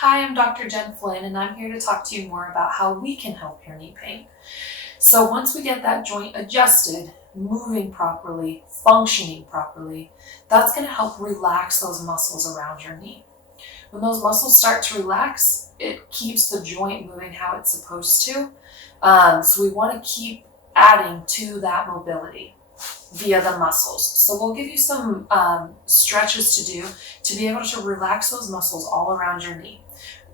Hi, I'm Dr. Jen Flynn, and I'm here to talk to you more about how we can help your knee pain. So once we get that joint adjusted, moving properly, functioning properly, that's going to help relax those muscles around your knee. When those muscles start to relax, it keeps the joint moving how it's supposed to. So we want to keep adding to that mobility via the muscles. So we'll give you some stretches to do to be able to relax those muscles all around your knee.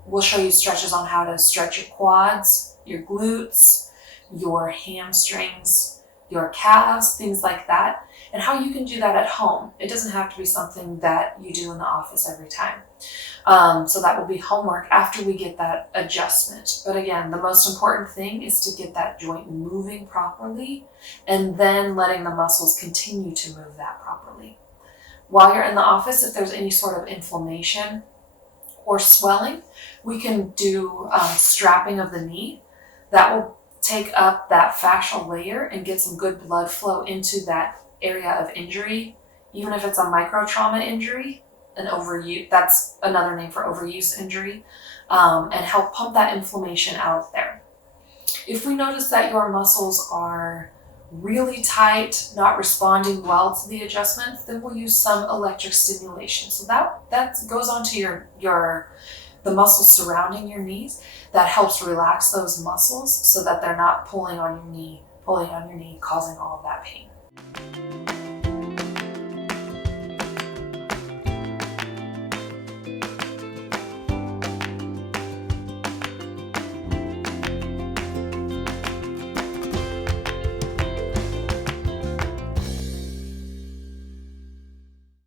We'll show you stretches on how to stretch your quads, your glutes, your hamstrings, your calves, things like that, and how you can do that at home. It doesn't have to be something that you do in the office every time. So that will be homework after we get that adjustment. But again, the most important thing is to get that joint moving properly and then letting the muscles continue to move that properly. While you're in the office, if there's any sort of inflammation or swelling, we can do strapping of the knee. That will take up that fascial layer and get some good blood flow into that area of injury. Even if it's a micro trauma injury, an overuse, that's another name for overuse injury, and help pump that inflammation out of there. If we notice that your muscles are really tight, not responding well to the adjustments, then we'll use some electric stimulation. So that goes onto the muscles surrounding your knees. That helps relax those muscles so that they're not pulling on your knee, causing all of that pain.